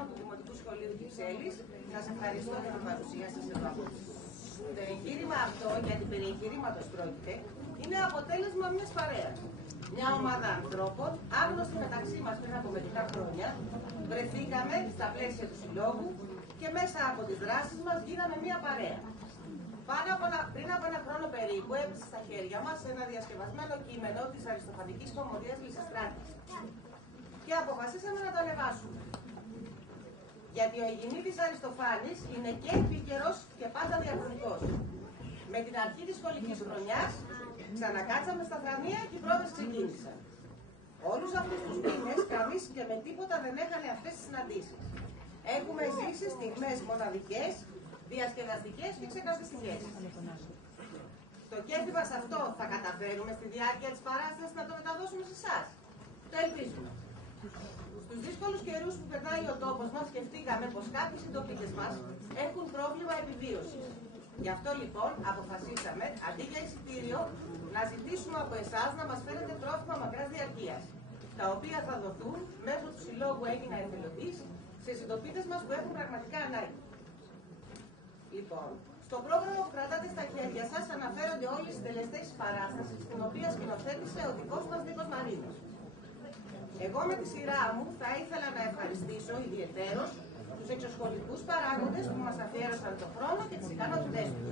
Μαρινών του Δημοτικού Σχολείου Κυψέλης. Σας ευχαριστώ για την παρουσία σας εδώ. Το εγχείρημα αυτό, γιατί περί εγχειρήματος πρόκειται, είναι αποτέλεσμα μιας παρέας. Μια ομάδα ανθρώπων, άγνωστοι μεταξύ μας πριν από μερικά χρόνια, βρεθήκαμε στα πλαίσια του συλλόγου και μέσα από τις δράσεις μας γίναμε μια παρέα. Πριν από ένα χρόνο περίπου έπεσε στα χέρια μας ένα διασκευασμένο κείμενο της Αριστοφανικής Κωμωδίας Λυσιστράτης και αποφασίσαμε να το ανεβάσουμε. Γιατί ο Αιγινίδης Αριστοφάνης είναι και επίκαιρος και πάντα διαχρονικός. Με την αρχή της σχολικής χρονιάς ξανακάτσαμε στα θρανία και οι πρόβες ξεκίνησαν. Όλους αυτούς τους μήνες κανείς και με τίποτα δεν έχανε αυτές τις συναντήσεις. Έχουμε ζήσει στιγμές μοναδικές, διασκεδαστικές και ξεκαρδιστικές. Το κέφι μας αυτό θα καταφέρουμε στη διάρκεια της παράστασης να το μεταδώσουμε σε εσάς. Το ελπίζουμε. Στους δύσκολους καιρούς που περνάει ο τόπος μας, σκεφτήκαμε πως κάποιοι συντοπίτες μας έχουν πρόβλημα επιβίωσης. Γι' αυτό λοιπόν αποφασίσαμε, αντί για εισιτήριο, να ζητήσουμε από εσάς να μας φέρετε τρόφιμα μακράς διαρκείας, τα οποία θα δοθούν μέσω του Συλλόγου Έγινα Εθελοντής σε συντοπίτες μας που έχουν πραγματικά ανάγκη. Λοιπόν, στο πρόγραμμα που κρατάτε στα χέρια σας αναφέρονται όλες οι τελεστές της παράστασης, την οποία σκηνοθέτησε ο δικός μας Νίκος Μαρίνος. Εγώ με τη σειρά μου θα ήθελα να ευχαριστήσω ιδιαιτέρως τους εξωσχολικούς παράγοντες που μας αφιέρωσαν τον χρόνο και τις ικανότητές τους.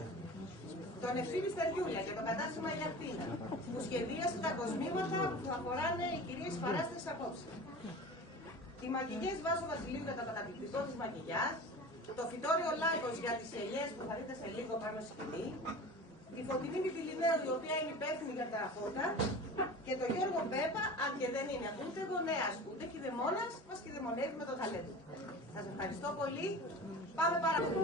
Τον Ευθύμη Στεριούλια και το κατάστημα Η Ακτίνα, που σχεδίασε τα κοσμήματα που θα φοράνε οι κυρίες παράστασης απόψε. Τη μακιγιές Βάσο Βασιλείου για το καταπληκτικό της μακιγιάζ, το Φυτόριο Λάικος για τις ελιές που θα δείτε σε λίγο πάνω στη σκηνή, τη Φωτεινή Μητυλινέου η οποία είναι υπεύθυνη για τα φώτα και το Γιώργο Πέπα, αν και δεν είναι ούτε γονέας ούτε κηδεμόνας, μας κηδεμονεύει με το ταλέντο. Σας ευχαριστώ πολύ. Πάμε παρακάτω.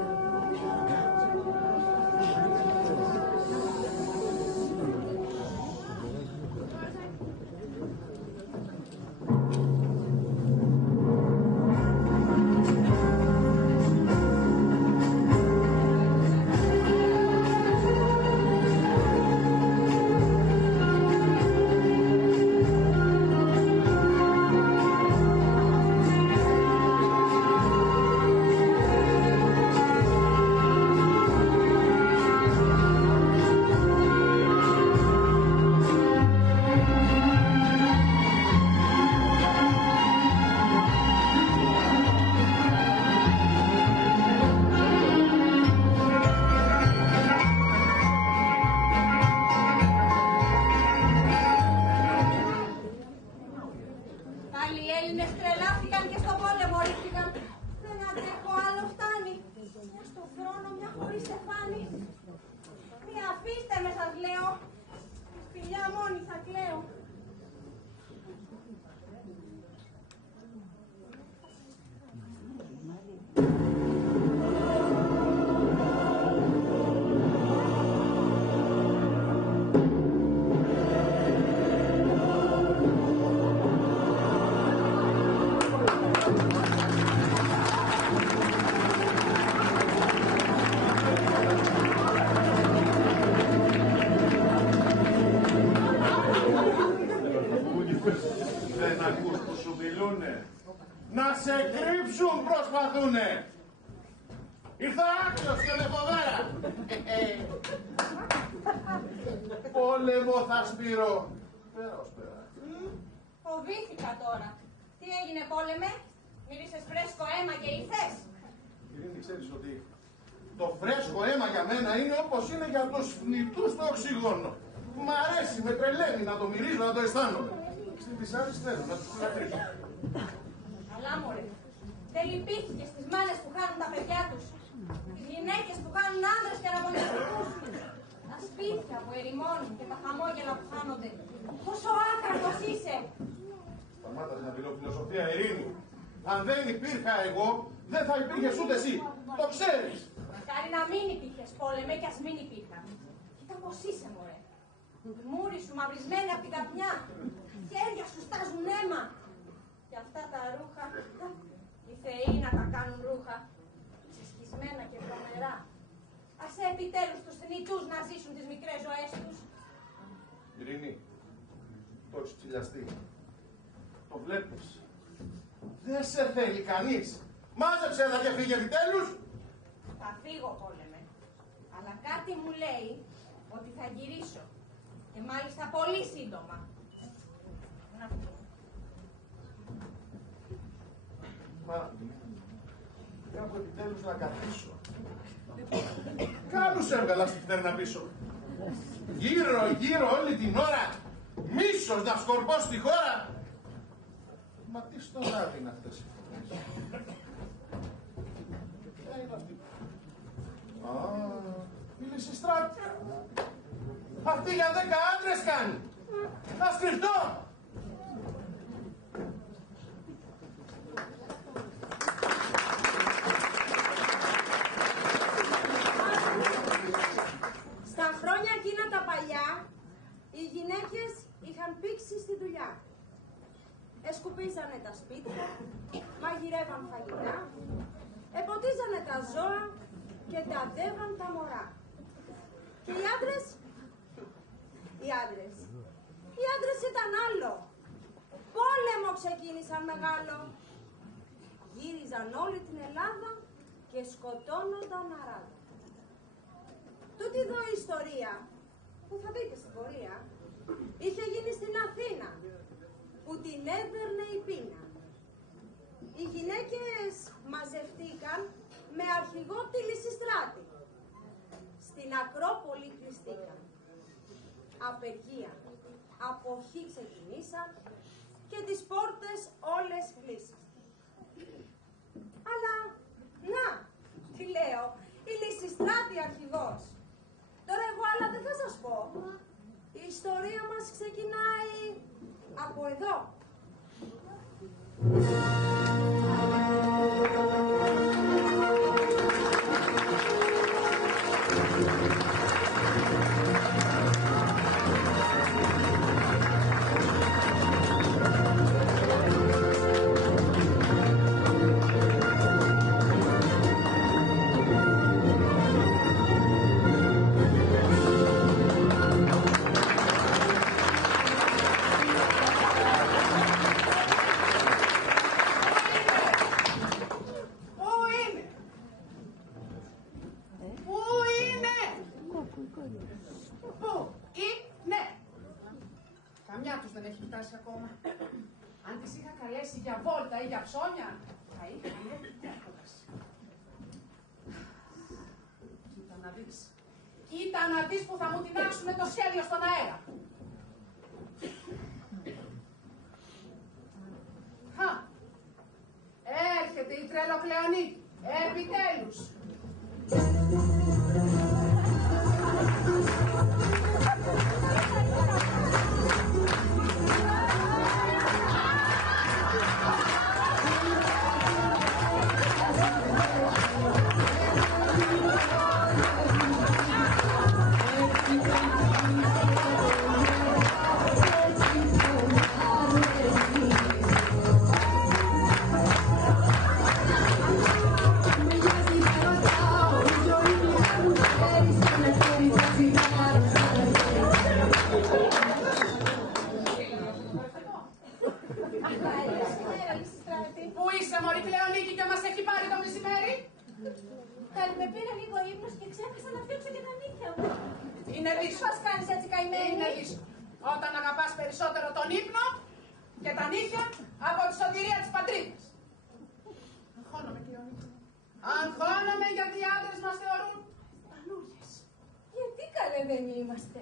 Να σε κρύψουν προσπαθούνε. Ήρθα άκρος και λεφοδέρα. Πόλεμο θα σπείρω. Πέρα ως πέρα. Φοβήθηκα τώρα. Τι έγινε πόλεμε, μίλησες φρέσκο αίμα και ήρθες. Ειρήνη, ξέρεις ότι το φρέσκο αίμα για μένα είναι όπως είναι για τους θνητούς το οξυγόνο. Μ' αρέσει, με τρελαίνει να το μυρίζω, να το αισθάνομαι. Στις άλλες θέλω να τους λατρήσω. Αλλά μωρέ, δεν λυπήθηκες στις μάνες που χάνουν τα παιδιά τους, τις γυναίκες που κάνουν άνδρες και αναπονεστικούς, τα σπίτια που ερημώνουν και τα χαμόγελα που χάνονται. Πόσο άκρατος είσαι! Σταμάτας να μιλώ φιλοσοφία, Ειρήνη. Αν δεν υπήρχα εγώ, δεν θα υπήρχες ούτε εσύ. Το ξέρεις. Μακάρι να μην υπήρχες πόλεμε κι ας μην υπήρχα. Κοίτα πως είσαι μωρέ. Η μούρη σου μαυρισμένη από την καπνιά. Χέρια σου στάζουν αίμα. Και αυτά τα ρούχα, οι θεοί να τα κάνουν ρούχα. Ξεσκισμένα και βρωμερά. Ας επιτέλους τους θνητούς να ζήσουν τις μικρές ζωές τους. Ειρήνη, το έχεις ψηλιαστεί. Το βλέπεις. Δεν σε θέλει κανείς. Μάζεψε εδώ και φύγε επιτέλους. Θα φύγω, πόλεμε. Αλλά κάτι μου λέει ότι θα γυρίσω. Και μάλιστα πολύ σύντομα. Να φύγω. Μα κάπου επιτέλους να καθίσω. Κάλους έβγαλα στη φτέρνα πίσω. Γύρω όλη την ώρα. Μίσος να σκορπώ στη χώρα. Μα τι στο ράδι είναι αυτές οι φωνές. Ποια είναι αυτή. Η Λυσιστράτη. Αυτή για 10 άντρες κάνει. Να κρυφτώ. Στα χρόνια εκείνα τα παλιά, οι γυναίκες είχαν πήξει στη δουλειά. Εσκουπίζανε τα σπίτια, μαγειρεύαν φαγητά, εποτίζανε τα ζώα και ταντεύαν τα μωρά. Και οι άντρες ήταν άλλο. Πόλεμο ξεκίνησαν μεγάλο. Γύριζαν όλη την Ελλάδα και σκοτώνονταν αράδα. Τούτη εδώ η ιστορία, που θα δείτε στην πορεία, είχε γίνει στην Αθήνα, που την έδερνε η πείνα. Οι γυναίκες μαζευτήκαν με αρχηγό τη Λυσιστράτη. Στην Ακρόπολη κλειστήκαν. Απεργία, αποχή ξεκινήσαν και τις πόρτες όλες κλείσαν. Αλλά, να, τι λέω, η Λυσιστράτη αρχηγός. Τώρα εγώ άλλα δεν θα σας πω. Η ιστορία μας ξεκινάει από εδώ. Ακόμα. Αν τις είχα καλέσει για βόλτα ή για ψώνια, θα είχαν έρθει τρέχοντας. Κοίτα να δεις που θα μου τεινάξουνε το σχέδιο στον αέρα. Έρχεται η τρελοκλεονίτη, επιτέλους. Πού είσαι, μωρή Κλεονίκη, και μας έχει πάρει το μεσημέρι? Με πήρε λίγο ύπνος και ξέχασα να φτιάξω και τα νύχια μου. Είναι δύσκολο. Πώς κάνεις έτσι καημένη? Είναι δύσκολο. Όταν αγαπάς περισσότερο τον ύπνο και τα νύχια από τη σωτηρία της πατρίδας. Αγχώνομαι, Κλεονίκη. Αγχώνομαι γιατί οι άντρες μας θεωρούν πανούριες. Γιατί καλέ δεν είμαστε?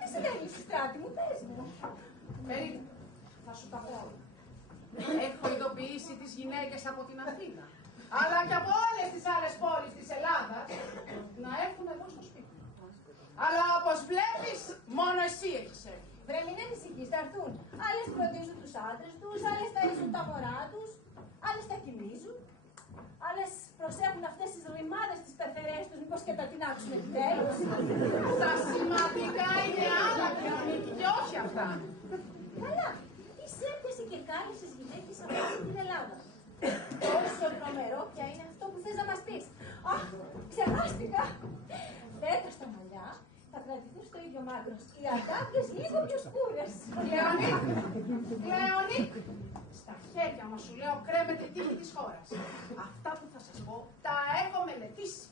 Τι συμβαίνει στη στράτη μου, πες μου. Περίμενε, θα σου τα πω. Έχω ειδοποιήσει τις γυναίκες από την Αθήνα, αλλά και από όλες τις άλλες πόλεις της Ελλάδας, να έρθουν εδώ στο σπίτι. Αλλά όπως βλέπεις, μόνο εσύ έχεις έρθει. Βρε, μην ανησυχείς, θα έρθουν. Άλλες φροντίζουν τους άντρες τους, άλλες ταΐζουν τα μωρά τους, άλλες τα κοιμίζουν, άλλες προσέχουν αυτές τις ρημάδες τις πεθερές τους, μήπως και τα τεινάξουν επιτέλους. Τα σημαντικά είναι άλλα, Κλεονίκη, και όχι αυτά. Καλά, τις έπιασε και κάλεσες τις γυναίκες από όλη την Ελλάδα. Όσο τρομερό πια είναι αυτό που θες να μας πεις. Αχ, ξεχάστηκα. Φέτα στα μαλλιά θα κρατηθούν στο ίδιο μάκρος. Οι αντάβρες λίγο πιο σκούρες. Κλεονίκη, Στα χέρια μας, σου λέω, κρέμεται η τύχη της χώρας. Αυτά που θα σας πω, τα έχω μελετήσει.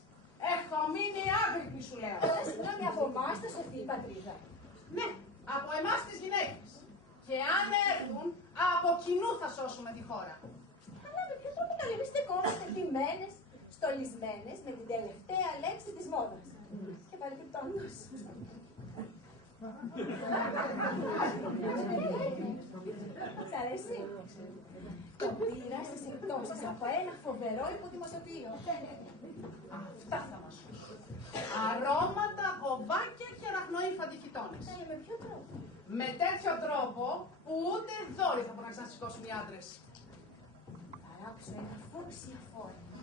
Έχω μείνει άγρυπνη, σου λέω. Συγγνώμη, από εμάς θα σωθεί η πατρίδα. Ναι, από εμάς τις γυναίκες. Και αν έρθουν, από κοινού θα σώσουμε τη χώρα. Αλλά με ποιο τρόπο καλή στεκόμαστε ντυμένες, στολισμένες με την τελευταία λέξη της μόδας. Και παρεμπιπτόντως. Σ' αρέσει? Το πήρα στις εκπτώσεις από ένα φοβερό υποτιμοτοπίο. Αυτά θα μας σώσουν. Αρώματα, βοβάκια και αραχνόϊφαντοι χιτώνες. Με ποιο τρόπο? Με τέτοιο τρόπο που ούτε δόρυ θα μπορούν να σηκώσουν οι άντρες. Θα ράψω ένα φούξια φόρμα.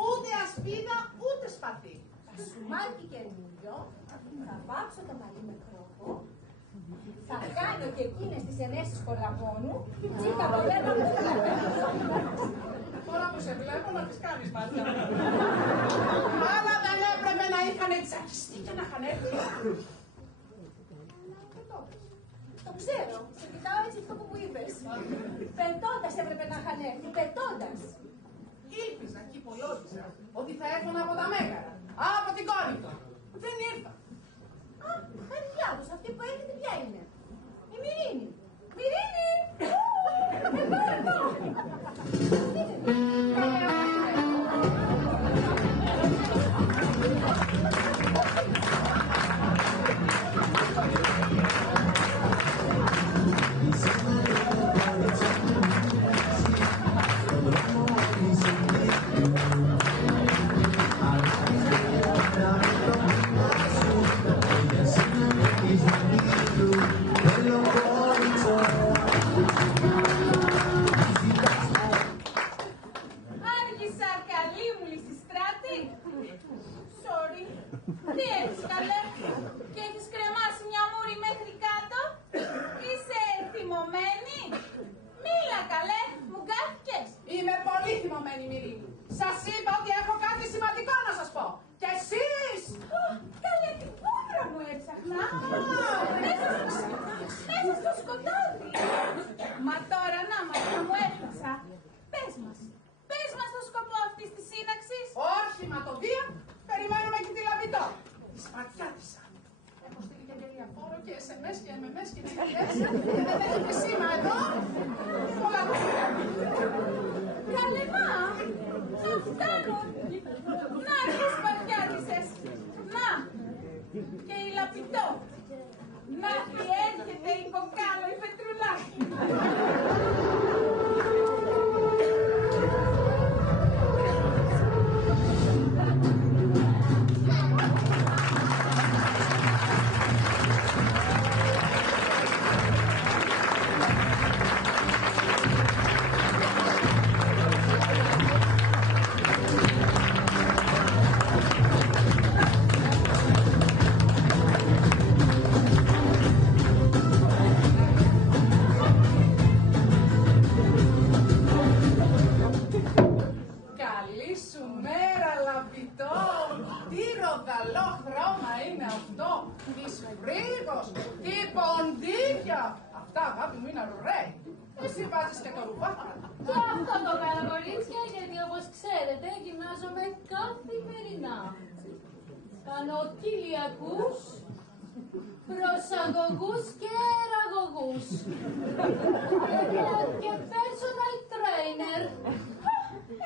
Ούτε ασπίδα, ούτε σπαθί. Θα σουμάκι καινούριο, θα βάψω το μαλλί με κρόπο, θα κάνω και εκείνες τις ενέσεις κορδαπώνου, τσίκα βαβέρνα μου. Τώρα που σε βλέπω να τις κάνεις μάτια. Αλλά δεν έπρεπε να είχαν τσακιστεί και να είχαν έρθει. Το ξέρω, σε κοιτάω έτσι αυτό που μου είπες. Πετώντας έπρεπε να είχαν έρθει, πετώντας. Ήλπιζα και υπολόγιζα ότι θα έρθουν από τα Μέγαρα, από την Κόρινθο. Δεν ήρθαν. Α, χαριά τους, αυτή που έρχεται ποια είναι? Η Μυρίνη. Μυρίνη! Εδώ! Άργησα, καλή μου Λυσιστράτη. Sorry. Τι έχεις, καλέ? Και έχεις κρεμάσει μια μούρη μέχρι κάτω? Είσαι θυμωμένη? Μίλα, καλέ, μου γκάθηκες. Είμαι πολύ θυμωμένη, Μυρίνη. Σας είπα ότι έχω κάτι σημαντικό να σας πω. Και εσείς! Καλέ, την πούδρα μου έψαχνα. Μέσα στο σκοτάδι. Μα τώρα να μας, θα μου έφτασα. Πες μας το σκοπό αυτής της σύναξης. Όχι, ματοδία, περιμένουμε και τη Λαβητό. Τη σπατιάτισσα. Έχω στείλει και τηλεφόρο και SMS και MMS και GPS και δεν έχει και σήμα εδώ. Πολλά λόγια. Καλέ, μα, να φτάνουν. Να τις σπατιάτισσες. Να, και η Λαπητό. Να έρχεται η κοκάλα η Πετρουλάκη. Καλή σου μέρα, Λαβητό. Τι ροδαλό χρώμα είναι αυτό. Τι σφρίγος, τι ποντίκια. Αυτά, αγάπη μου, είναι ωραίοι. Εσύ βάζεις και το ρουβάκι. Και αυτό το κάνω, κορίτσια, γιατί όπως ξέρετε γυμνάζομαι καθημερινά. Κάνω κοιλιακούς, προσαγωγούς και ραγωγούς. Και personal trainer.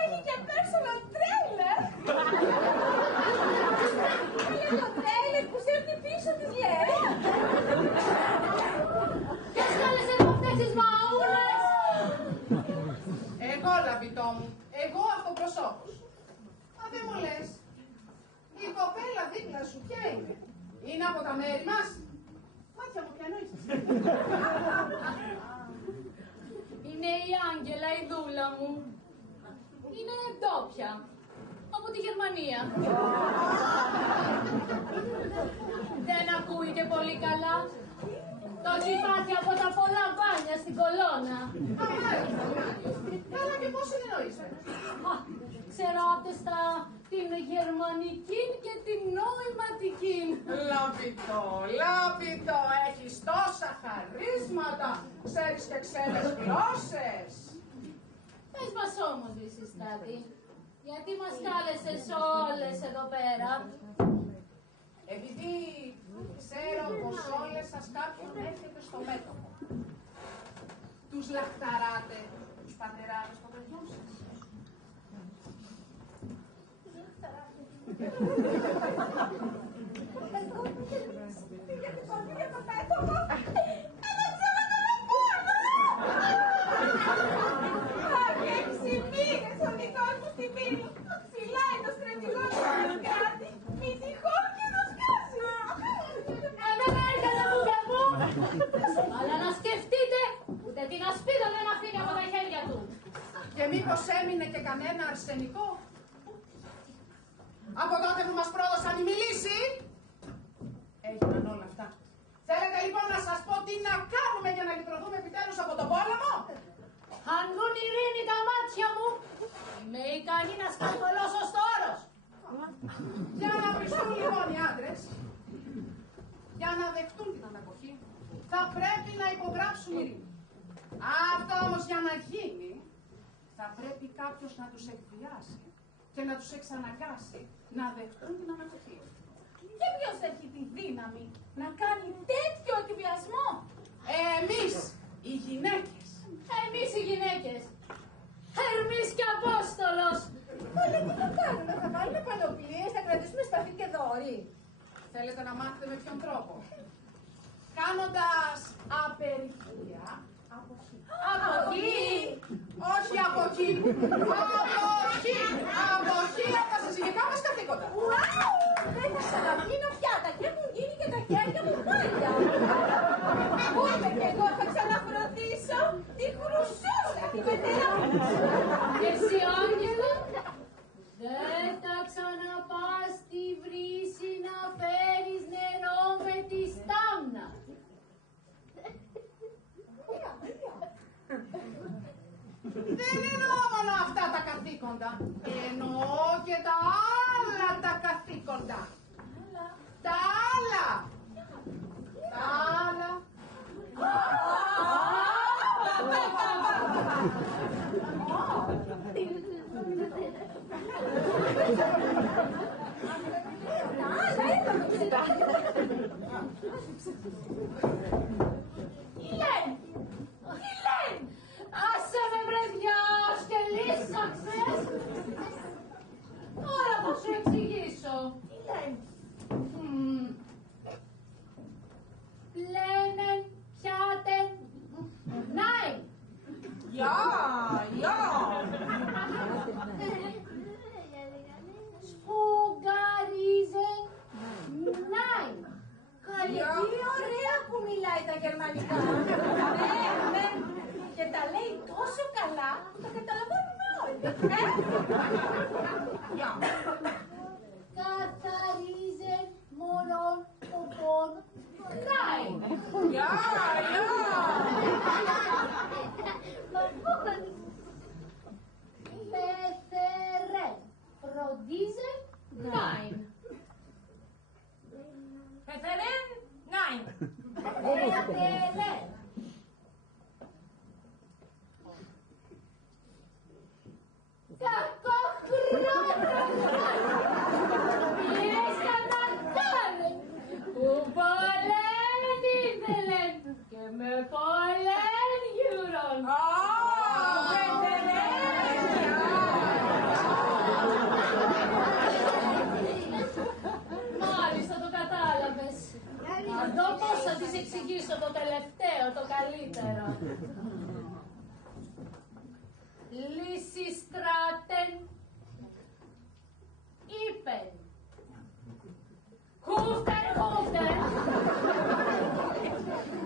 Έχει και personal trailer. Είναι το trailer που σέρνει πίσω της λέει. Ποιος κάλεσε εδώ αυτές τις μαούρες? Εγώ, Λαβητό μου, εγώ αυτοπροσώπως. Μα δεν μου λες, η κοπέλα δίπλα σου ποια είναι? Είναι από τα μέρη μας? Μάτια μου, ποια νοήσεις? Είναι η Άγγελα, η δούλα μου. Είναι ντόπια. Από τη Γερμανία. Δεν ακούει και πολύ καλά. Το έχει πάθει από τα πολλά μπάνια στην κολόνα. Καλά και πώς συνεννοείστε? Ξέρω άπτεστα την Γερμανία. μηχανικήν και την νοηματικήν. Λαπητό, έχεις τόσα χαρίσματα, ξέρεις και ξένες γλώσσες. Πες μας όμως, Λυσιστράτη, γιατί μας κάλεσες όλες εδώ πέρα? Επειδή ξέρω πως όλες σας κάποιον έρχεται στο μέτωπο. Τους λαχταράτε, τους πατεράδες των παιδιών σας. Αλλά να σκεφτείτε, ούτε την ασπίδα δεν αφήνει από τα χέρια του. Και μήπως έμεινε και κανένα αρσενικό? Από τότε που μας πρόδωσαν η μιλήση, έγιναν όλα αυτά. Θέλετε λοιπόν να σας πω τι να κάνουμε για να λυτρωθούμε επιτέλους από τον πόλεμο? Αν δουν ειρήνη τα μάτια μου, είμαι ικανή να σκαρβολώσω στο όρος. Για να βριστούν λοιπόν οι άντρες, για να δεχτούν την ανακοχή, θα πρέπει να υπογράψουν ειρήνη. Αυτό όμως για να γίνει, θα πρέπει κάποιος να τους εκβιάσει και να τους εξαναγκάσει να δεχτούν την ανακοχή. Και ποιος έχει τη δύναμη να κάνει τέτοιο εκβιασμό? Εμείς, οι γυναίκες. Εμείς οι γυναίκες. Ερμής και Απόστολος. Αλλά τι θα κάνουμε, θα βάλουμε πανοπλίες, θα κρατήσουμε σπαθί και δόρυ. Θέλετε να μάθετε με ποιον τρόπο? Κάνοντας απεργία. Αποχή. Όχι αποχή. Αποχή. Αποχή από τα συζυγικά μας καθήκοντα. Ουάου! Δεν θα ξαναπίνω πιάτα και έχουν γίνει και τα χέρια μου μάλια. Ούτε κι εγώ θα ξαναφροντίσω τη χρυσούσα τη μητέρα μου. Και εσύ, Άγγελο, δεν θα ξαναπάς στη βρύση να φέρεις νερό με τη στάμνα. Δεν εννοώ μόνο αυτά τα καθήκοντα. Εννοώ και τα άλλα τα καθήκοντα. Τα άλλα. Τα άλλα. Ηλέν! Άσε με βρεδιά και λύσαξες. Τώρα θα σου εξηγήσω. Πλένεν, πιάτεν, νάιν. Ja, ja. Σπουγγαρίζεν, νάιν. Καλή, τι ωραία που μιλάει τα γερμανικά. Ναι, και τα λέει τόσο καλά που τα καταλαβαίνουμε όλοι. Ja. Καθαρίζεν, μωρόν, οπών, νάιν. Ja, ja. Πεθερέν, φροντίζεν, νάιν. Πεθερέν, nein. Πεθερέν. Κακοχρόνος που πολλέν ήθελεν και με πολλέν γιουρών. Μάλιστα το κατάλαβες. Να δω πώς θα της εξηγήσω το τελευταίο, το καλύτερο. Λυσιστράτεν είπεν. Κούφτερ, κούφτερ.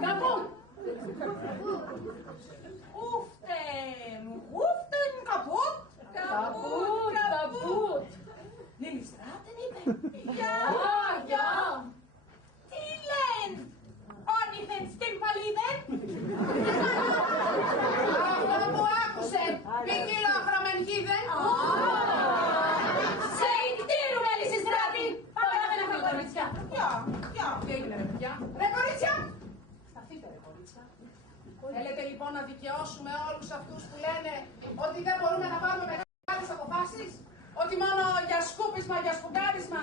Καπούτ. Huften, kaputt. Καπούτ, καπούτ. Lillestraten είπε. Γεια, γεια. Τι λένε. Όνειχεν στην παλίδεν. Θέλετε λοιπόν να δικαιώσουμε όλους αυτούς που λένε ότι δεν μπορούμε να πάρουμε μεγάλες αποφάσεις, ότι μόνο για σκούπισμα, για σφουγγάρισμα,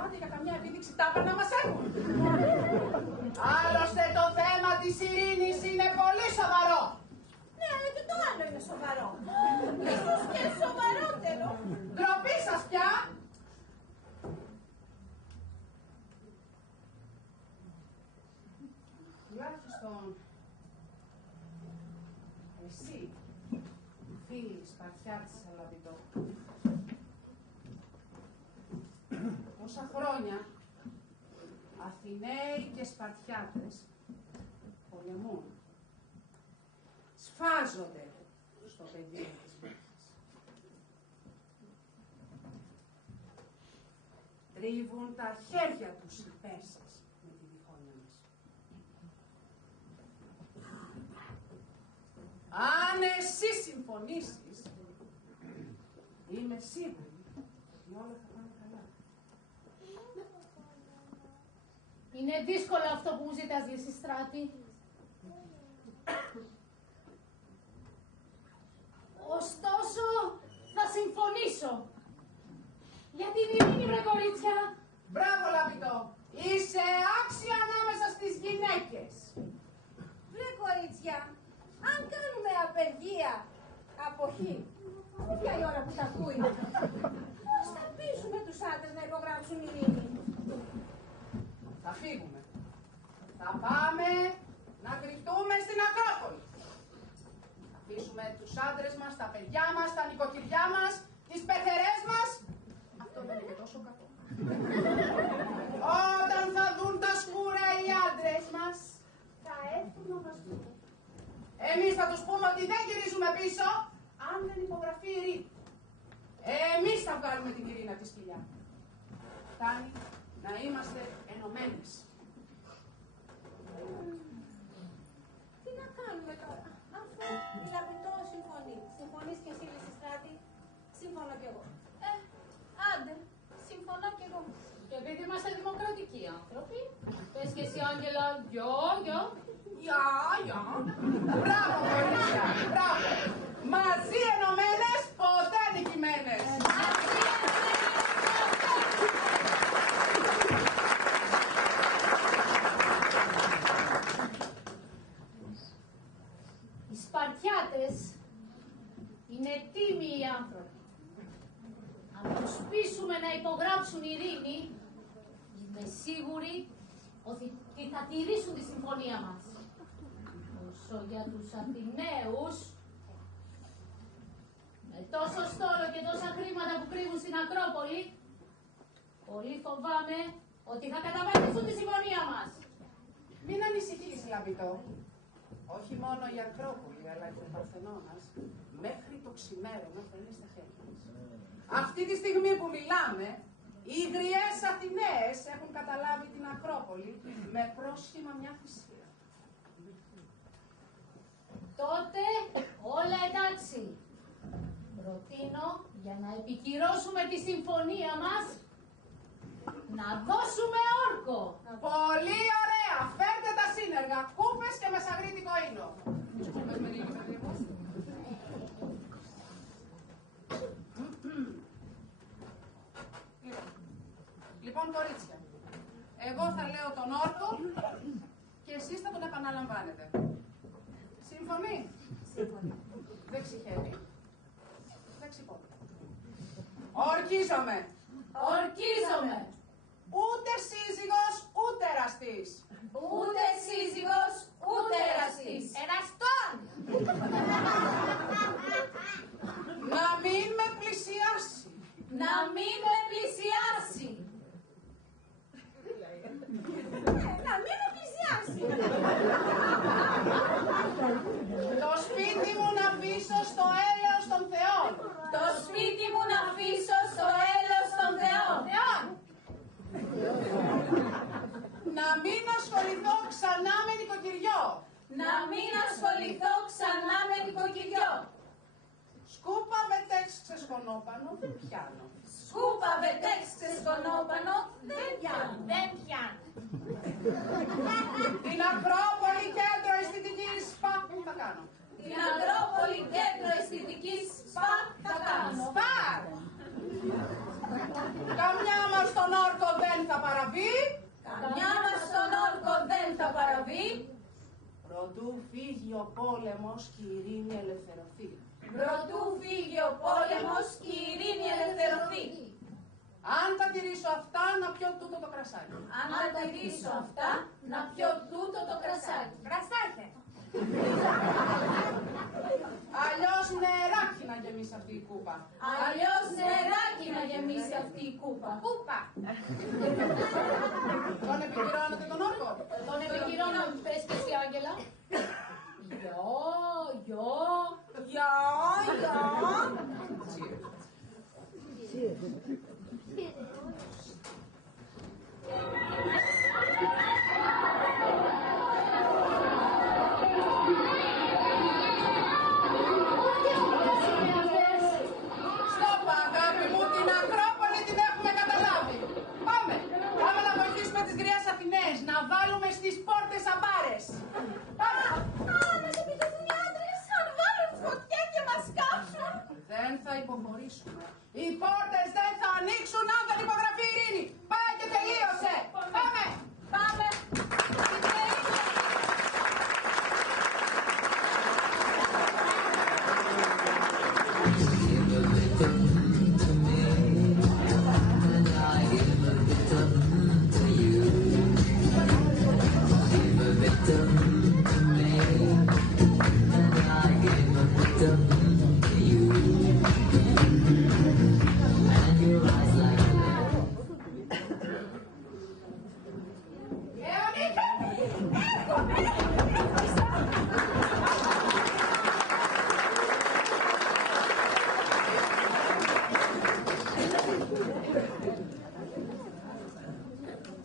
άντε για καμιά επίδειξη τάπα να μας έχουν. Άλλωστε το θέμα της ειρήνης είναι πολύ σοβαρό. Ναι, αλλά και το άλλο είναι σοβαρό. Ίσως και σοβαρότερο. Ντροπή σας πια. Τουλάχιστον εσύ, φίλη Σπαρτιάτης Αλαβητό, τόσα χρόνια Αθηναίοι και Σπαρτιάτες πολεμούν, σφάζονται στο πεδίο της μάχης. Τρίβουν τα χέρια τους οι Πέρσες με τη διχόνοια μας. Αν εσύ συμφωνήσεις, είμαι σίγουρη ότι όλα θα πάνε καλά. Είναι δύσκολο αυτό που μου ζητάς, Λυσιστράτη. Ωστόσο, θα συμφωνήσω. Για την ειρήνη, βρε κορίτσια. Μπράβο, Λαβητό. Είσαι άξια ανάμεσα στις γυναίκες. Βρε κορίτσια, αν κάνουμε απεργία, αποχή, είναι πια η ώρα που τα ακούει. Πώς θα πείσουμε τους άντρες να υπογράψουν ειρήνη? Θα φύγουμε. Θα πάμε να κρυφτούμε στην Ακρόπολη. Θα αφήσουμε τους άντρες μας, τα παιδιά μας, τα νοικοκυριά μας, τις πεθερές μας. Αυτό δεν είναι και τόσο κακό. Όταν θα δουν τα σκούρα οι άντρες μας, θα έρθουν να μας δουν. Εμείς θα τους πούμε ότι δεν γυρίζουμε πίσω, αν δεν υπογραφεί η ειρήνη. Εμείς θα βγάλουμε την Κυρίνα τη σκυλιά. Φτάνει να είμαστε ενωμένες. Τι να κάνουμε τώρα, αφού η Λαβητό συμφωνεί. Συμφωνείς και εσύ, Λυσιστράτη? Συμφωνώ κι εγώ. Άντε, συμφωνώ κι εγώ. Και επειδή είμαστε δημοκρατικοί άνθρωποι, πες και εσύ, Άγγελα, γιο. Γεια. Μπράβο, κορίτσια, μπράβο. Μαζί ενωμένες, ποτέ νικημένες. Οι Σπαρτιάτες είναι τίμιοι άνθρωποι. Αν τους πείσουμε να υπογράψουν ειρήνη, είμαι σίγουρη ότι θα τηρήσουν τη συμφωνία μας. Όσο για τους Αθηναίους, με τόσο στόλο και τόσα χρήματα που κρύβουν στην Ακρόπολη, πολύ φοβάμαι ότι θα καταβαλήσουν τη συμφωνία μας. Μην ανησυχείς, Λαβητό. Όχι μόνο η Ακρόπολη, αλλά και ο Παρθενώνας, μέχρι το ξημέρωμα θα είναι στα χέρια μας. Αυτή τη στιγμή που μιλάμε, οι υγριές Αθηναίες έχουν καταλάβει την Ακρόπολη με πρόσχημα μια θυσία. Τότε όλα εντάξει. Προτείνω για να επικυρώσουμε τη συμφωνία μας να δώσουμε όρκο. Πολύ ωραία! Φέρτε τα σύνεργα, κούπες και μεσαγρίτικο ίνο. Τις κούπες με λίγο, με λίγο. Λοιπόν, κορίτσια, εγώ θα λέω τον όρκο και εσείς θα τον επαναλαμβάνετε. Σύμφωνοι? Σύμφωνοι. Δεξί χέρι. Δεξί πόδι. Ορκίζομαι. Ορκίζομαι. Ούτε σύζυγος, ούτε εραστής. Ούτε σύζυγος, ούτε εραστής. Εραστών! Να μην με πλησιάσει. Να μην με πλησιάσει. Να μην με πλησιάσει. Το σπίτι μου να αφήσω στο έλεος των Θεών. Το σπίτι μου να αφήσω στο έλεος των Θεών. Να μην ασχοληθώ ξανά με νοικοκυριό. Να μην ασχοληθώ ξανά με νοικοκυριό. Σκούπα βετέξ ξεσκονόπανο δεν πιάνω. Σκούπα βετέξ ξεσκονόπανο δεν πιάνω. Δεν πιάνω. Την Ακρόπολη κέντρο αισθητικής παραβεί. Καμιά μας τον όρκο δεν θα παραβεί. Προτού φύγει ο πόλεμος και η ειρήνη ελευθερωθεί. Προτού φύγει ο πόλεμος και η ειρήνη ελευθερωθεί. Αν τα τηρήσω αυτά, να πιω τούτο το κρασάκι. Αν τα τηρήσω αυτά, να πιω τούτο το κρασάκι. Κρασάκι. Αλλιώς νεράκι να γεμίσει αυτή η κούπα. Αλλιώς νεράκι να γεμίσει αυτή η κούπα. Κούπα. Τον επικυρώνετε τον όρκο. Τον επικυρώνω, πες και εσύ, Άγγελα. Γιο. Στόπα, αγάπη μου, την Ακρόπολη την έχουμε καταλάβει. Πάμε να βοηθήσουμε τις γριές Αθηναίες, να βάλουμε στις πόρτες αμπάρες. Πάμε. Μας επιτεθούν οι άντρες, αν βάλουν φωτιά και μας κάψουν. Δεν θα υποχωρήσουμε. Οι πόρτες δεν θα ανοίξουν αν δεν υπογραφεί η ειρήνη. Πάει και τελείωσε. Πάμε. Πάμε.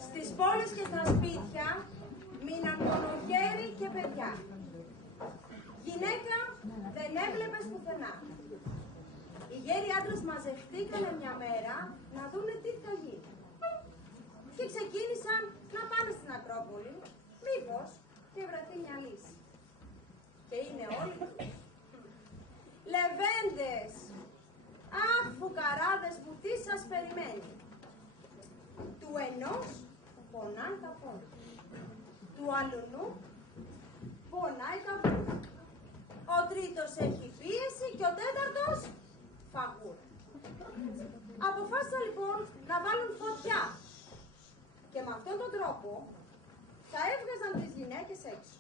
Στις πόλεις και στα σπίτια μείναν μονογέροι και παιδιά. Γυναίκα δεν έβλεπες πουθενά. Οι γέροι άντρες μαζευτήκανε μια μέρα να δούνε τι θα γίνει. Και ξεκίνησαν να πάνε στην Ακρόπολη, μήπως και βρεθεί μια λύση. Και είναι όλοι λεβέντες, αχ φουκαράδες που τι σας περιμένει. Του ενός πονάν τα πόδια, του αλλουνού πονάει τα πόδια. Ο τρίτος έχει πίεση και ο τέταρτος φαγούρα. Αποφάσισαν λοιπόν να βάλουν φωτιά και με αυτόν τον τρόπο θα έβγαζαν τις γυναίκες έξω.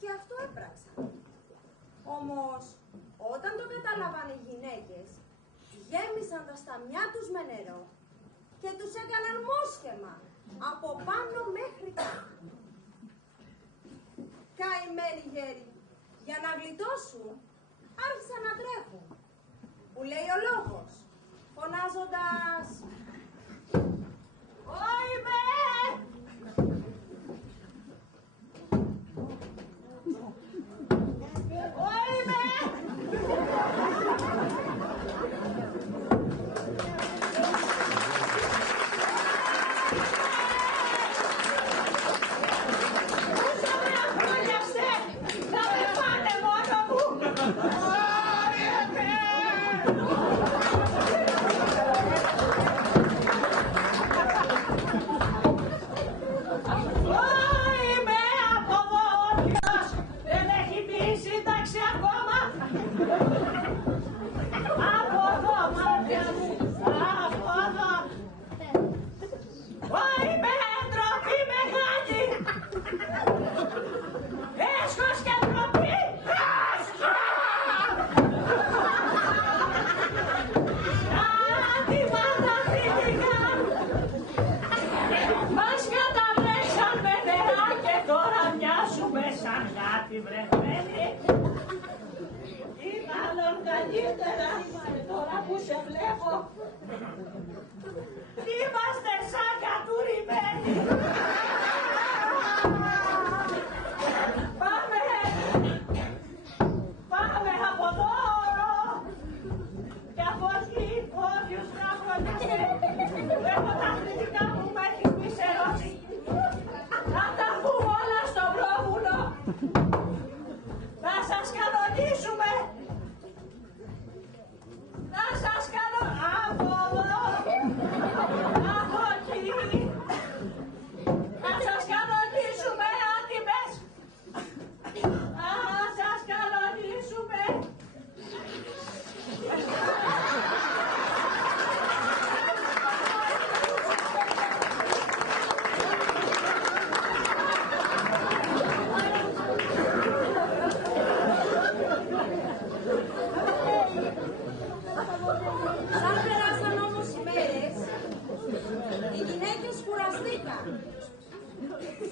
Και αυτό έπραξαν. Όμως όταν το κατάλαβαν οι γυναίκες, γέμισαν τα σταμιά τους με νερό και τους έκαναν μόσχεμα από πάνω μέχρι κάτω. Καημένοι γέροι, για να γλιτώσουν, άρχισαν να τρέχουν. Που λέει ο λόγος, φωνάζοντας «Όιμε!»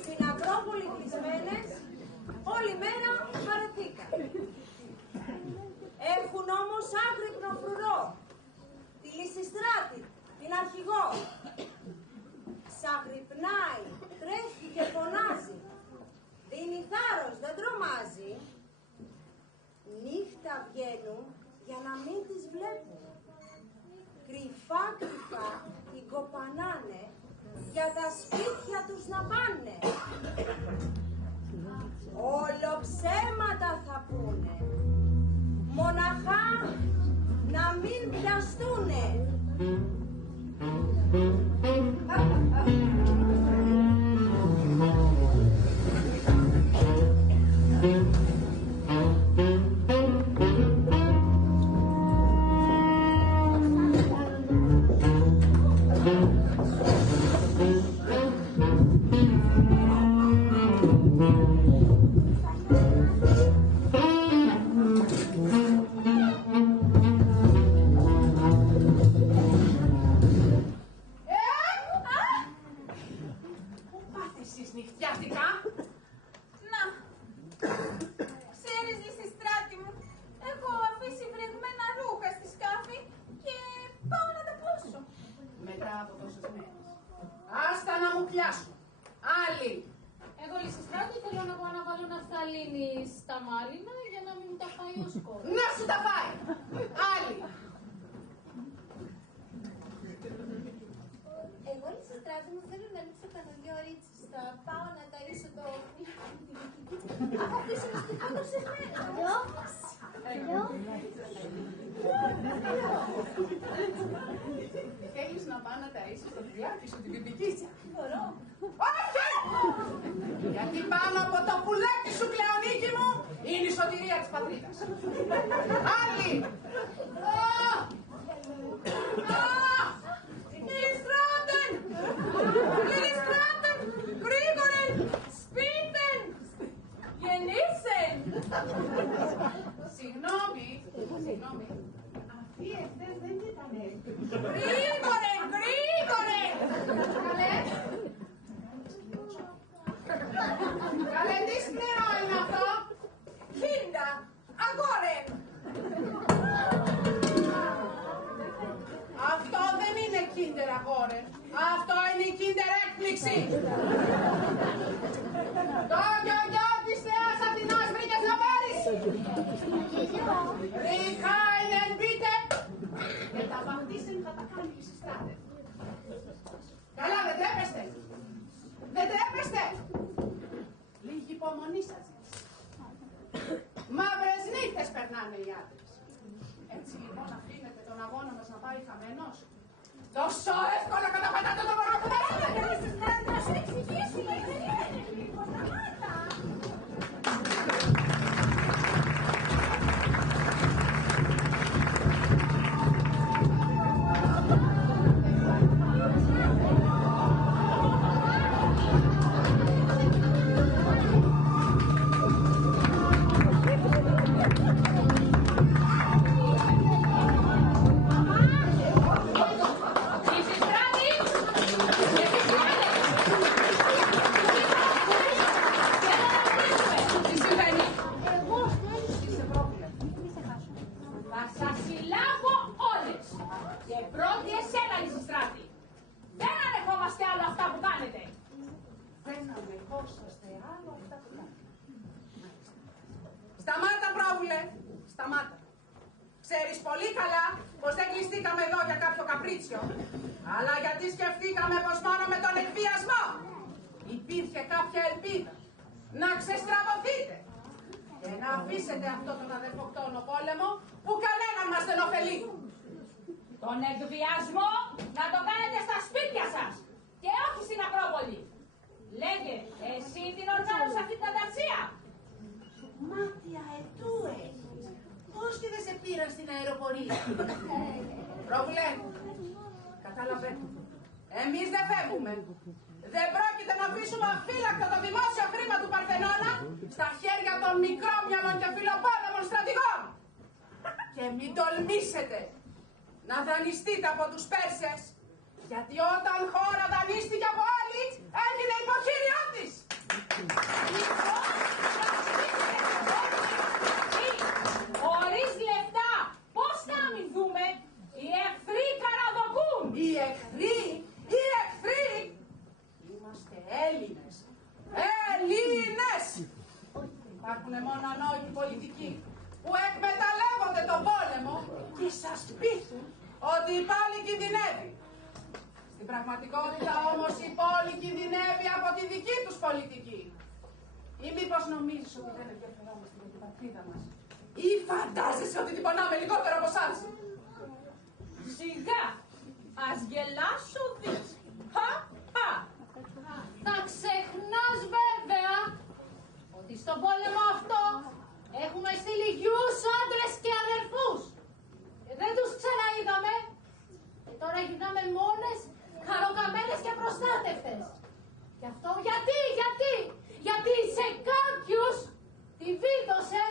Στην Ακρόπολη κλεισμένες, όλη μέρα βαρεθήκαν. Έχουν όμως άγρυπνο φρουρό, τη Λυσιστράτη, την αρχηγό. Σαγρυπνάει, τρέχει και φωνάζει, δίνει θάρρος, δεν τρομάζει. Νύχτα βγαίνουν για να μην τις βλέπουν. Κρυφά κρυφά την κοπανάνε για τα σπίτια τους να πάνε. Όλο ψέματα θα πούνε, μοναχά να μην πιαστούνε. Θέλεις να πάω να ταΐσεις το πουλάκι σου, την πιπικίτσα? Μπορώ. Όχι! Γιατί πάνω από το πουλάκι σου, Κλεονίκη μου, είναι η σωτηρία της πατρίδας. Άλλη! Λυστράτεν! Λυστράτεν! Γρήγορεν! Σπίτεν! Γεννήσεν! Συγγνώμη. Αυτή εχθές δεν ήταν έτσι. Γρήγορε! Καλέ, τι σκληρό είναι αυτό? Κίντα! Αγόρεν! Αυτό δεν είναι κίντερ, αγόρεν. Αυτό είναι η κίντερ έκπληξη. Το γιογιό της θεάς Αθηνάς βρήκες να πάρεις. Ριχάινεν πείτε. Και τα βαφτίσεν θα τα κάνει η Λυσιστράτε. Καλά, δεν τρέπεστε. Δεν τρέπεστε. Λίγη υπομονή σας. Μαύρες νύχτες περνάνε οι άντρες. Έτσι λοιπόν αφήνετε τον αγώνα μας να πάει χαμένος? Τόσο εύκολα καταπατάτε το μωρό που δεν είναι! Να σου εξηγήσουμε, περιμένε λίγο, σταμάτα! Σταμάτα, πρόβουλε! Σταμάτα. Ξέρεις πολύ καλά πως δεν κλειστήκαμε εδώ για κάποιο καπρίτσιο, αλλά γιατί σκεφτήκαμε πως μόνο με τον εκβιασμό υπήρχε κάποια ελπίδα να ξεστραβωθείτε και να αφήσετε αυτό τον αδερφοκτόνο πόλεμο που κανέναν μας δεν ωφελεί. Τον εκβιασμό να το κάνετε στα σπίτια σας και όχι στην Ακρόπολη. Λέγε, εσύ την οργάνωσες αυτή την ανταρσία? Μάτια ετού έχεις. Πώς και δεν σε πήρα στην αεροπορία? Πρόβουλε, καταλαβαίνω. Εμείς δεν φεύγουμε. Δεν πρόκειται να αφήσουμε αφύλακτο το δημόσιο χρήμα του Παρθενώνα στα χέρια των μικρόμυαλων και φιλοπόλεμων στρατηγών. Και μην τολμήσετε να δανειστείτε από τους Πέρσες, γιατί όταν χώρα δανείστηκε από άλλη, πραγματικότητα όμως η πόλη κινδυνεύει από τη δική τους πολιτική. Ή μήπως νομίζεις ότι δεν ενδιαφερόμαστε για την πατρίδα μας. Ή φαντάζεσαι ότι την πονάμε λιγότερο από εσάς. Σιγά, ας γελάς σου δεις. Θα ξεχνάς βέβαια ότι στον πόλεμο αυτό έχουμε στείλει γιους, άντρες και αδερφούς. Και δεν τους ξαναείδαμε. Και τώρα γυρνάμε μόνες, χαροκαμένες και προστάτευτες. Και αυτό γιατί σε κάποιους τη βίδωσε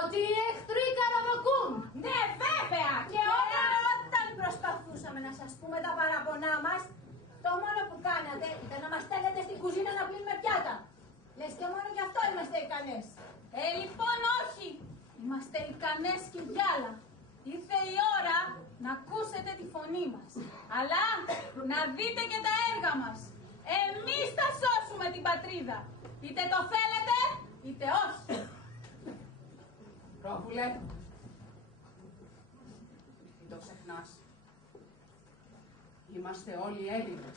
ότι οι εχθροί καραδοκούν. Ναι, βέβαια! Και όλα όταν προσπαθούσαμε να σας πούμε τα παραπονά μας, το μόνο που κάνατε ήταν να μας στέλνετε στην κουζίνα να πλύνουμε πιάτα. Λες και μόνο γι' αυτό είμαστε ικανές. Λοιπόν όχι, είμαστε ικανές και κι άλλα. Ήρθε η ώρα να ακούσετε τη φωνή μας, αλλά να δείτε και τα έργα μας. Εμείς θα σώσουμε την πατρίδα, είτε το θέλετε, είτε όχι. Πρόβουλε, μην το ξεχνάς. Είμαστε όλοι Έλληνες.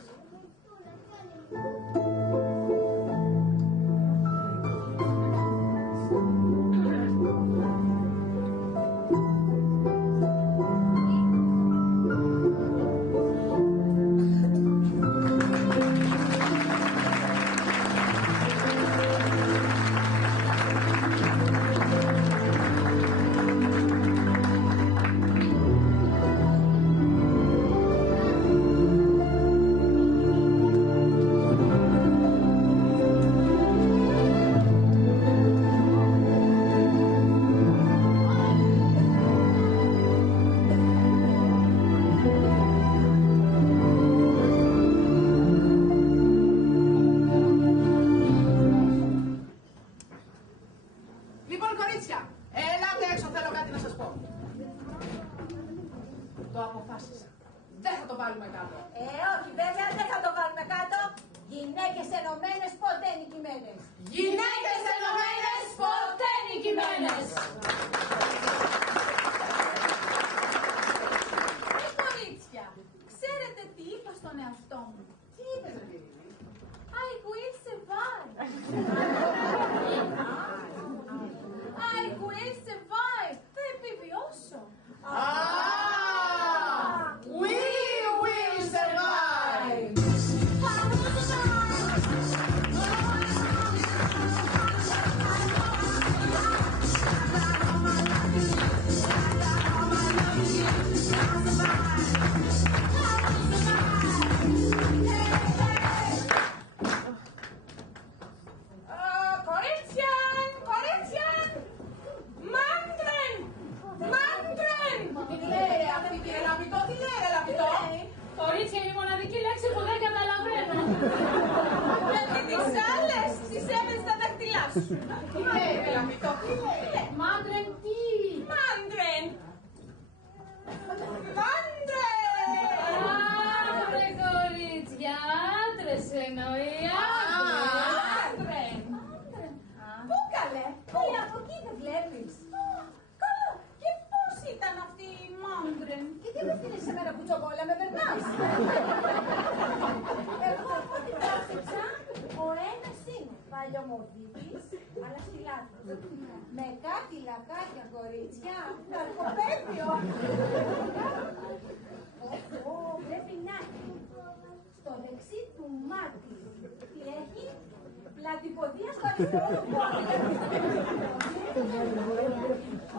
Με κάτι λακάκια, κορίτσια, ναρκοπαίδιο. Πρέπει να έχει στο δεξί του μάτι. Τι έχει? Πλατυποδία στο αριστερό του πόδι.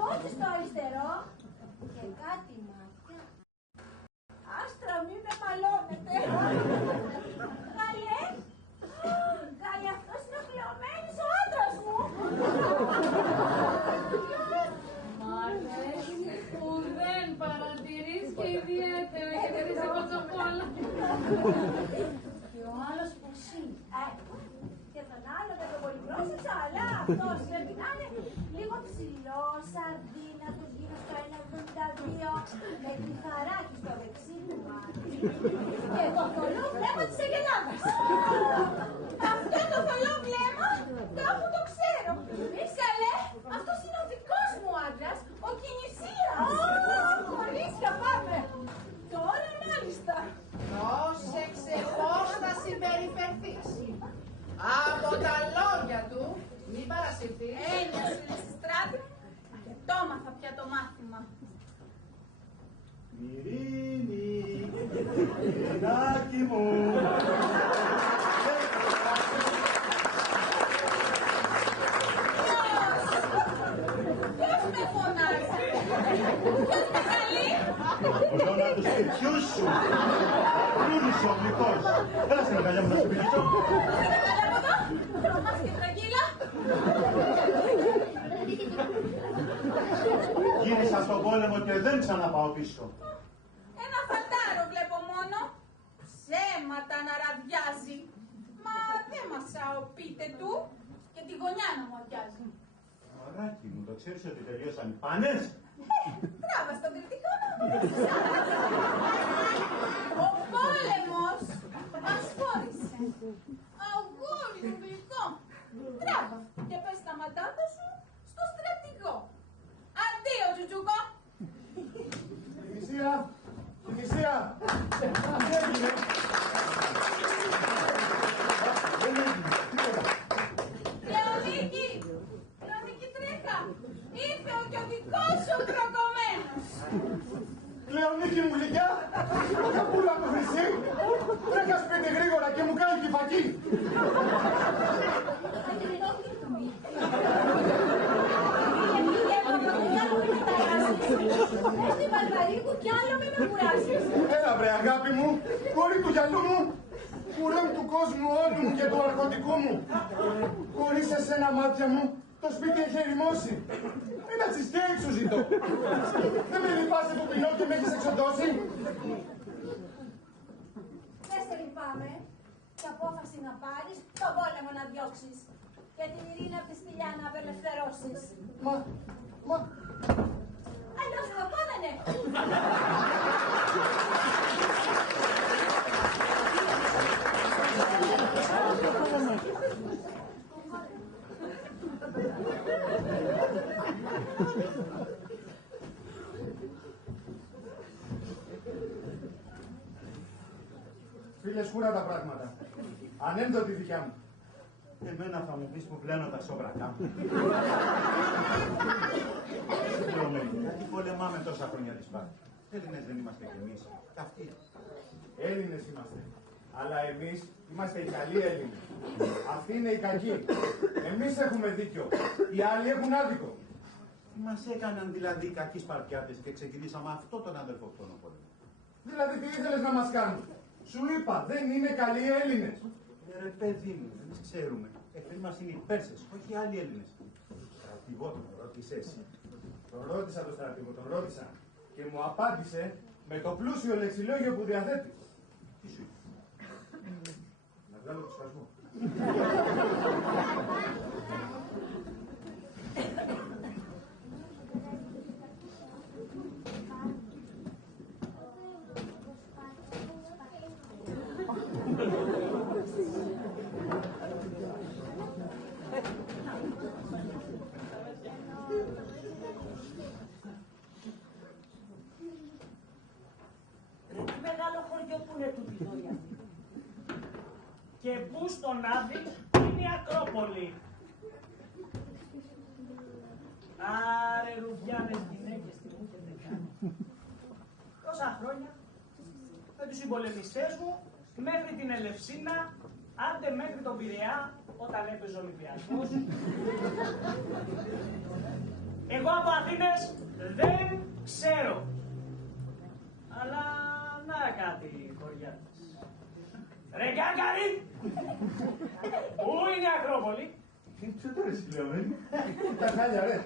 Όχι στο αριστερό. Και κάτι μάτια. Άστρα, μη με μαλώνετε. Καλέ. Καλέ, αυτός είναι ο Κλεωμένης, ο άντρας μου. Μ' αρέσει που δεν παρατηρείς και ιδιαίτερο γιατί δεν σε κοτσοπόλα. Και ο άλλος πως είναι. Και τον άλλο δεν τον πολύ πρόσεξα, αλλά αυτός πρέπει να είναι λίγο ψηλός, αδύνατος, γύρω στο 1,72, με κρυφαράκι στο δεξί του μάτι. Και το θολό βλέμμα της Αγελάδας. Αυτό το θολό βλέμμα, κάπου το ξέρω. Καλέ, αυτός είναι ο δικός μου άντρας, ο Κινησίας. Κορίτσια, πάμε. Τώρα μάλιστα. Πρόσεξε περιφερθείς. Από τα λόγια του, μην παρασυρθείς. Ένιωσε Λυσιστράτη και το έμαθα πια το μάθημα. Ειρήνη, Ειρηνάκι μου. Ποιος με φωνάζει, ποιος με καλεί. Ο Λόνα του σπιτιού σου. Ρούνησε ο γλυκός. Έλα στην αγκαλιά μου να σου πηγήσω. Στην αγκαλιά από εδώ, μας και τραγίλα. Γύρισα στον πόλεμο και δεν ξαναπάω πίσω. Ένα φαντάρο βλέπω μόνο, ψέματα να ραδιάζει. Μα δεν μασάω πείτε του και τη γωνιά να μου αδειάζει. Μωράκι μου, το ξέρεις ότι τελειώσαν οι πάνες. Τράβα στον κριτικό να μου ο πόλεμος μας χώρισε. Αγόρι μου γλυκό. Τράβα και πες τα ματάτα σου στο στρατηγό. Αντίο, Τζουτζούκο. Κινησία! Κινησία! Τι έγινε? Δεν έγινε. Τίποτα. Λεωνίκη, Λεωνίκη τρέχα. Ήρθε και ο δικός σου προκομμένος. Λεωνίκη μου γλυκιά! Καπούλα μου χρυσή! Τρέχα σπίτι γρήγορα και μου κάνει κυφακή! Στην Βαρβαρίκου κι άλλο με κουράζεις. Έλα βρε αγάπη μου, κόρη του γυαλού μου, κουρέμ του κόσμου όλου μου και του αρχοντικού μου. Χωρίς εσένα μάτια μου, το σπίτι έχει ερημώσει. Ένα cheesecake σου ζητώ. Δεν με λυπάσαι που πεινώ και με έχεις εξοντώσει. Δεν σε λυπάμαι. Και απόφαση να πάρεις, τον πόλεμο να διώξεις. Και την ειρήνη από τη σπηλιά να απελευθερώσεις. Μα... Αλλιώς θα πόδανε. Φίλε, σκούρα τα πράγματα. Ανέμδοτη δικιά μου. Εμένα θα μου πεις που πλένω τα σόβρακά μου. Γιατί πολεμάμε τόσα χρόνια τη Σπάρτη. Έλληνες δεν είμαστε κι εμείς. Κι αυτοί. Έλληνες είμαστε. Αλλά εμείς είμαστε οι καλοί Έλληνες. Αυτοί είναι οι κακοί. Εμείς έχουμε δίκιο. Οι άλλοι έχουν άδικο. Τι μας έκαναν δηλαδή οι κακοί Σπαρτιάτες και ξεκινήσαμε αυτό τον αδελφοκτόνο πόλεμο. Δηλαδή τι ήθελες να μας κάνουν. Σου είπα, δεν είναι καλοί Έλληνες. Ρε παιδί μου, εμείς ξέρουμε. Εχθροί μας είναι οι Πέρσες, όχι οι άλλοι Έλληνες. Στρατηγό τον ρώτησες. Τον ρώτησα τον στρατηγό, τον ρώτησα. Και μου απάντησε με το πλούσιο λεξιλόγιο που διαθέτει. Τι σου είπε? Να βγάλω το σκασμό. Τι μεγάλο χωριό που είναι τούτη η αυτή. Και πού στον Άδη είναι η Ακρόπολη. Άρε ρουφιάνες γυναίκες τι μου έχετε κάνει. Τόσα χρόνια με τους συμπολεμιστές μου μέχρι την Ελευσίνα, άντε μέχρι τον Πειραιά όταν έπαιζε ο Ολυμπιακός. Εγώ από Αθήνες δεν ξέρω. Αλλά να κάτι χωριά. Ρε Γκάγκαρη! Πού είναι η Ακρόπολη? Τι τώρα εσύ λέω, τα χάλια ρε.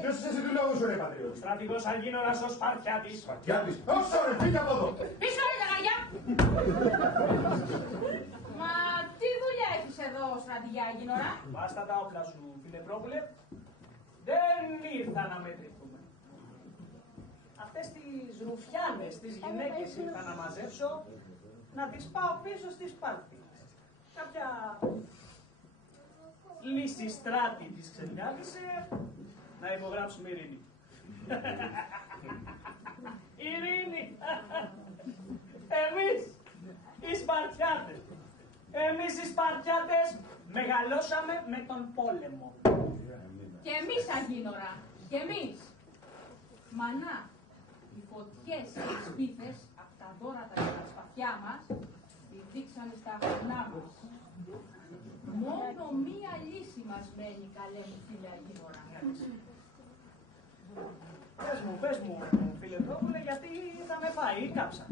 Ποιος είσαι εσύ του λόγου σου ρε πατριώτη. Στρατηγός Αργίνορας ο Σπαρτιάτης. Σπαρτιάτης. Όσο ρε, φύγε από εδώ. Πίσω ρε τα γαριά! Μα τι δουλειά έχεις εδώ, στρατηγέ Αργίνορα? Βάστα τα όπλα σου, φίλε Πρόπουλε. Δεν ήρθα να μετρηθούμε. Αυτές τις ρουφιάνες, τις γυναίκες ήρθα να μαζέψω, να τις πάω πίσω στη Σπάρτη. Κάποια Λυσιστράτη της ξενιάτισε να υπογράψουμε ειρήνη. Ειρήνη! Εμείς, οι Σπαρτιάτες. Εμείς οι Σπαρτιάτες μεγαλώσαμε με τον πόλεμο. Και εμείς, Αγίνορα, και εμείς. Μανά, οι φωτιές και οι σπίθες, από τα δώρατα και τα σπαθιά μας, τη δείξανε στα αγωνά μας. Μόνο μία λύση μας μένει, καλέ μου φίλε Αγίνορα. Πες μου, Φιλεδρόπουλε, γιατί θα με φάει η κάψα.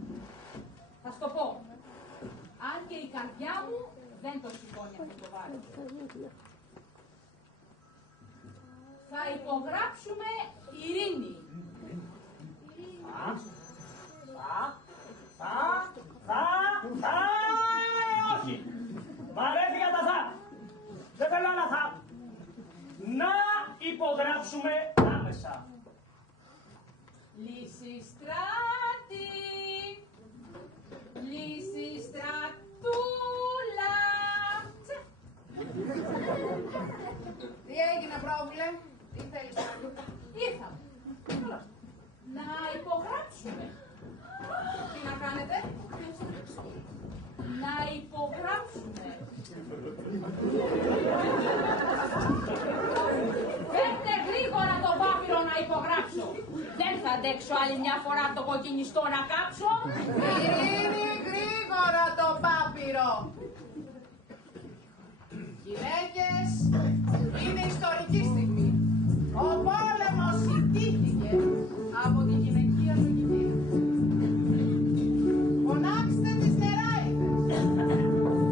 Θα σου το πω. Αν και η καρδιά μου δεν το σηκώνει αυτό το βάρος. Θα υπογράψουμε ειρήνη. Όχι. Βαρέθηκα τα θα. Δεν θέλω άλλα θα. Να υπογράψουμε άμεσα. Λυσιστράτη, Λυσιστρατούλα. Τι έγινε, πρόβλε, τι θέλεις να πει? Ήρθαμε. Να υπογράψουμε. Τι να κάνετε? Να υπογράψουμε. Φέρτε γρήγορα το πάπυρο να υπογράψω. Δεν θα αντέξω άλλη μια φορά το κοκκινιστό να κάψω. Ειρήνη, γρήγορα το πάπυρο. Γυναίκες, είναι ιστορική στιγμή. Ο πόλεμος ιτήθηκε από τη γυναικεία λογική. Φωνάξτε τις νεράιδες.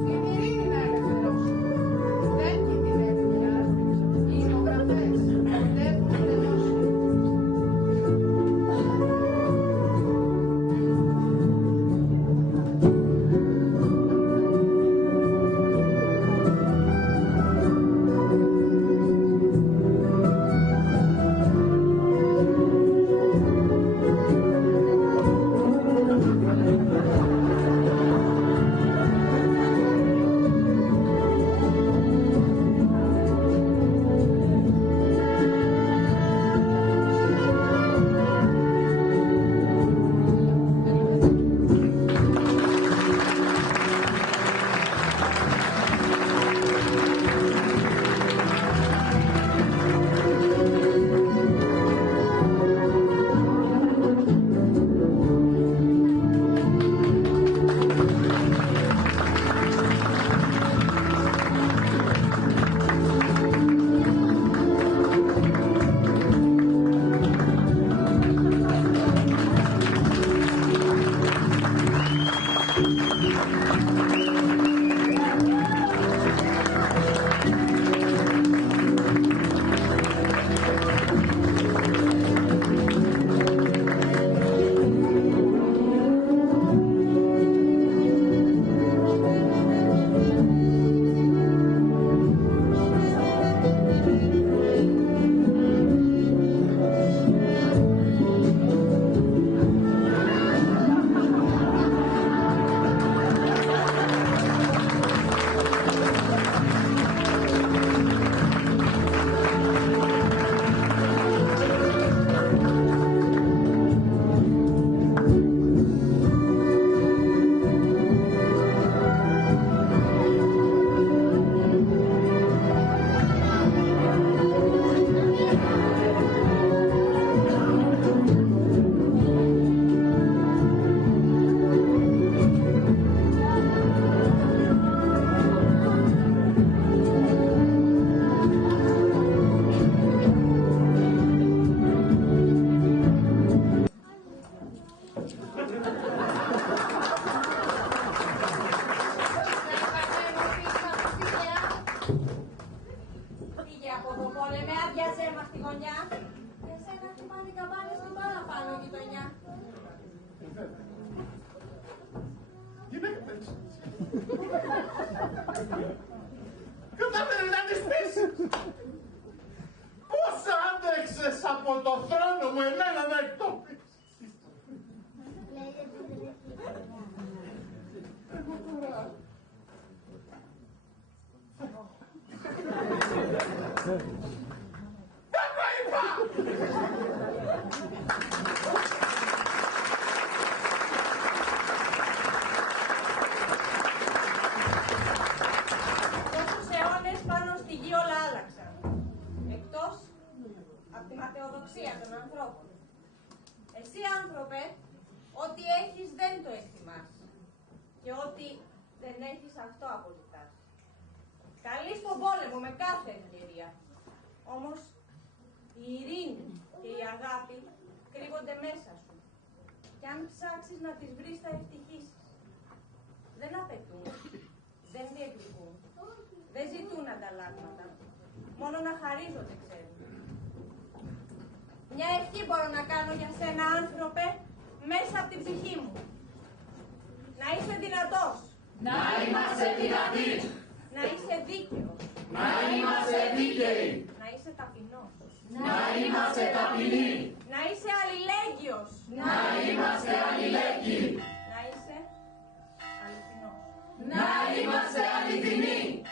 Την ειρήνη να ελευθερώσουν. Δεν κινδυνεύουν πια. Οι υπογραφές δεν έχουν τελειώσει. Κατάφερε να τη σπίσεις. Πώς άντεξες από το θρόνο μου εμένα να εκτόπισεις. Εγώ τώρα... Δεν το είπα! Δεν έχεις αυτό αποζητάς. Καλείς τον πόλεμο με κάθε ευκαιρία. Όμως η ειρήνη και η αγάπη κρύβονται μέσα σου. Κι αν ψάξεις να τις βρεις θα ευτυχήσεις. Δεν απαιτούν, δεν διεκδικούν, δεν ζητούν ανταλλάγματα. Μόνο να χαρίζονται ξέρουν. Μια ευχή μπορώ να κάνω για σένα, άνθρωπε, μέσα από την ψυχή μου. Να είσαι δυνατός. Να είμαστε δυνατοί. Να είσαι δίκαιος. Να είμαστε δίκαιοι. Να είσαι ταπεινός. Να είμαστε ταπεινοί. Να είσαι αλληλέγγυος. Να είμαστε αλληλέγγυοι. Να είσαι αληθινός. Να είμαστε αληθινοί.